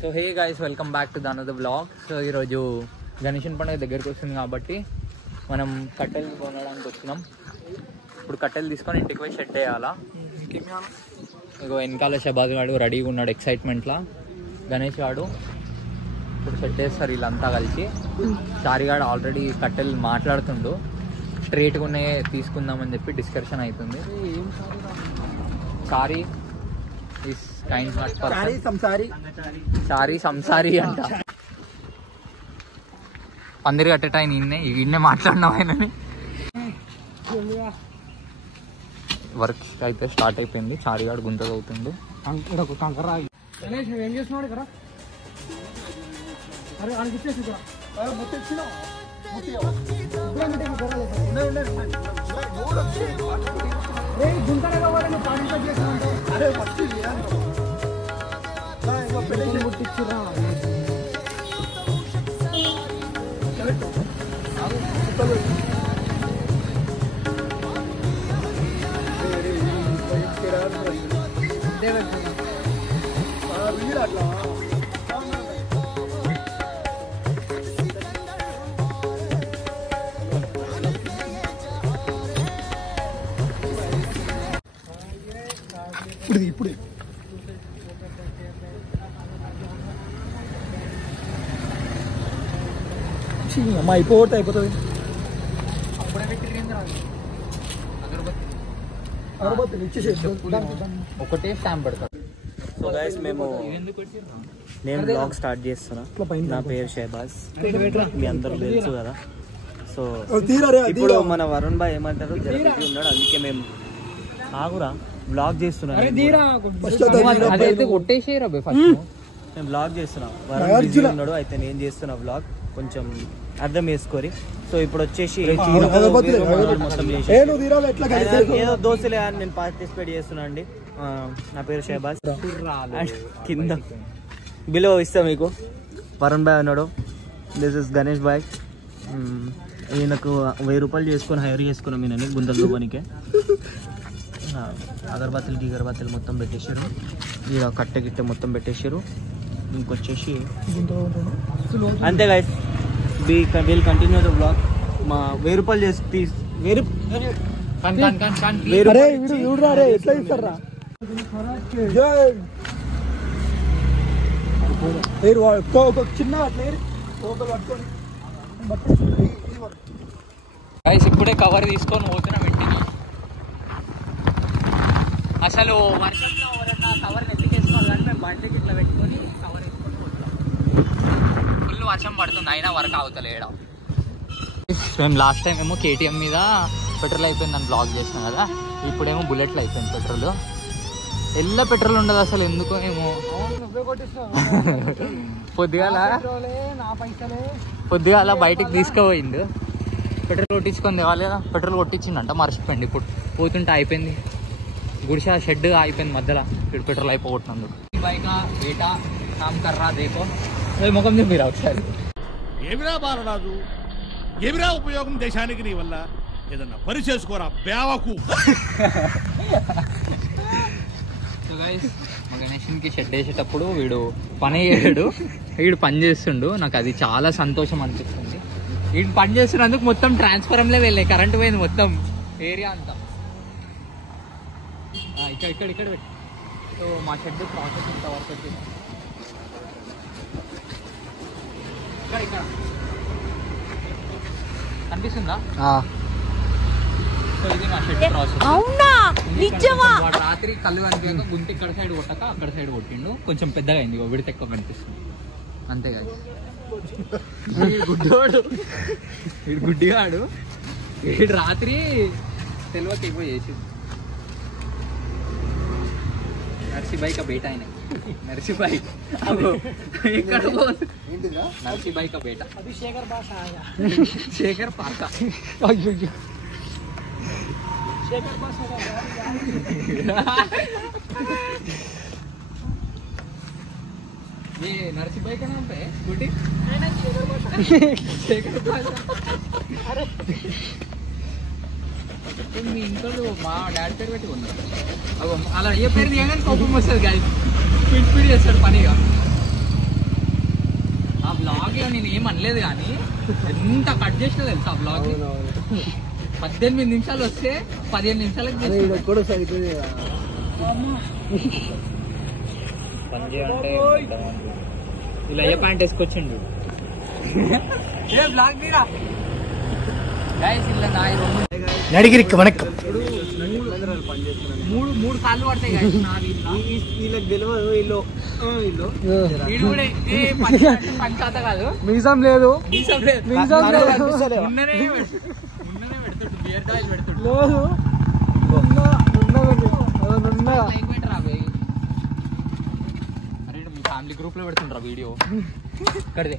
So hey guys, welcome back to another vlog. So ఈరోజు గణేషన్ పండుగ దగ్గరికి వస్తుంది కాబట్టి మనం కట్టెలు కొనడానికి వచ్చినాం. ఇప్పుడు కట్టెలు తీసుకొని ఇంటికి పోయి షెడ్ వేయాలా. ఇగో వెనకాల షబాద్ గాడు రెడీగా ఉన్నాడు ఎక్సైట్మెంట్లా. గణేష్ గాడు ఇప్పుడు షెడ్ వేస్తారు వీళ్ళంతా కలిసి. చారిగాడు ఆల్రెడీ కట్టెలు మాట్లాడుతుండు, స్ట్రేట్గా ఉన్నాయి తీసుకుందామని చెప్పి డిస్కషన్ అవుతుంది. సారీ చారీ సంసారి అంట. పందిరి కట్టేట ఆయన ఈయన్నే మాట్లాడినాం ఆయనని. వర్క్ అయితే స్టార్ట్ అయిపోయింది. చారిగాడు గుంత అవుతుంది. ఏం చేస్తున్నాడు ఇక్కడ? అరే అనిపించేసి గుంతనే కావాలని పార్టిసిపేట్ చేస్తామంటే పుట్టించురా. ఇప్పుడు అమ్మ అయిపోతుంది. ఒకటే స్టాంప్ పెడతారు. సో గైస్ నేను బ్లాగ్ స్టార్ట్ చేస్తున్నా. నా పేరు షహబాజ్, మీ అందరూ తెలుసు కదా. సో ఇప్పుడు మన వరుణ్ భాయ్ ఏమంటారు జరుగుతూ ఉన్నాడు, అందుకే మేము ఆగురా బ్లాగ్ చేస్తున్నాం. నేను బ్లాగ్ చేస్తున్నా, వరుణ్ బిజీ ఉన్నాడు, అయితే నేను చేస్తున్నా బ్లాగ్, కొంచెం అర్థం చేసుకోరి. సో ఇప్పుడు వచ్చేసి మొత్తం ఏదో దోశలే అని నేను పార్టిసిపేట్ చేస్తున్నా అండి. నా పేరు షహబాజ్. కింద బిలో ఇస్తా మీకు. వరుణ్ భాయ్ ఉన్నాడు, దిస్ ఇస్ గణేష్ భాయ్. ఈయనకు 1000 రూపాయలు చేసుకొని హైర్ చేసుకున్నాం ఈయనని గుంతలు దువ్వనికే. అగరబత్తులు మొత్తం పెట్టేశారు, ఈడ కట్టె మొత్తం పెట్టేశారు. ఇంకొచ్చేసి అంతే guys, will continue the blog. మా 1000 రూపాయలు చేసి ఇప్పుడే కవర్ తీసుకొని పోతున్నాం ఇంటికి. అసలు వర్షంలో ఎవరన్నా కవర్ ఎత్తికేసుకోవాలని మేము బండికి ఇట్లా పెట్టుకొని కవర్ వేసుకొని పోతున్నాం. ఫుల్ వర్షం పడుతుంది, అయినా వర్క్ అవుతలేడా. మేము లాస్ట్ టైం ఏమో కేటీఎం మీద పెట్రోల్ అయిపోయిందని బ్లాక్ చేసినాం కదా, ఇప్పుడేమో బుల్లెట్లు అయిపోయింది పెట్రోల్. ఎల్ల పెట్రోల్ ఉండదు అసలు, ఎందుకో ఏమో. పొద్దుగాల బయటికి తీసుకుపోయిండు, పెట్రోల్ కొట్టించుకొని తేవాలి కదా. పెట్రోల్ కొట్టించిండంట, మర్చిపోయింది. ఇప్పుడు పోతుంటే అయిపోయింది, గుడిసా షెడ్ అయిపోయింది మధ్యలో. ఇప్పుడు పెట్రోల్ అయిపోగొట్టినందుకు బైక్ బేటా కామ్ కర్రా దేకో. ముఖం మీరు ఒకసారి ఏమిరా బాలరాజు, ఏమిరా ఉపయోగం దేశానికి నీ వల్ల? ఏదన్నా పని చేసుకోరా బేవకు. సో గైస్, మా గణేషన్కి షెడ్ వేసేటప్పుడు వీడు పని చేయడు, వీడు పని చేస్తుండు. నాకు అది చాలా సంతోషం అనిపిస్తుంది. వీడు పని చేస్తున్నందుకు మొత్తం ట్రాన్స్ఫారంలో వెళ్ళాయి, కరెంట్ పోయింది మొత్తం ఏరియా అంతా. ఇక్కడ పెట్టి. సో మా షెడ్ ప్రాసెస్ ఇంత వర్క్ వచ్చింది. ఇక్కడ కనిపిస్తుందా? సో ఇది మా షెడ్ ప్రాసెస్. వాడు రాత్రి కళ్ళు కనిపించక గుంట ఇక్కడ సైడ్ కొట్టక అక్కడ సైడ్ కొట్టిండు, కొంచెం పెద్దగా అయింది, విడత ఎక్కువ కనిపిస్తుంది అంతేగా. గుడ్డివాడు, వీడు గుడ్డిగాడు, వీడు రాత్రి తెలివక ఎక్కువ చేసింది. నర్సీబాయి కా బేటా ఆయన, నర్సీబాయి ఇక్కడ నర్సీబాయి కా బేటా శేఖర్ పార్కా. ये नरसिंह भाई का नाम पे है स्कूटी? शेखर भाषा. अरे మీ ఇంట్లో మా డాడీ పేరు పెట్టి ఉన్నారు. అలా ఏ పేరు తీయగానే కోపం వస్తుంది గాయస్, స్పీడ్ చేస్తాడు పనిగా. ఆ బ్లాగ్ లో నేను ఏం అనలేదు కానీ ఎంత కట్ చేసినా తెలుసు ఆ బ్లాగ్ 18 నిమిషాలు వస్తే 15 నిమిషాలకు ఇలా ఏ ప్యాంట్ వేసుకొచ్చిండు ఏ బ్లాగ్ మీరా గైస్ ఇలా నా నడిగిరికి వణకం మూడు సార్లు పడతాయి guys నాది వీళ్ళకి తెలియదు వీళ్ళు వీడు కూడా పంచాత కాదు మీసం లేదు మీసం లేదు ఉన్ననే పెడతాడు బియర్ ఆయిల్ పెడతాడు లేదు లైక్ పెట్టరా బే అరే మీ ఫ్యామిలీ గ్రూప్ లో పెడుతుండ్రా వీడియో కడదే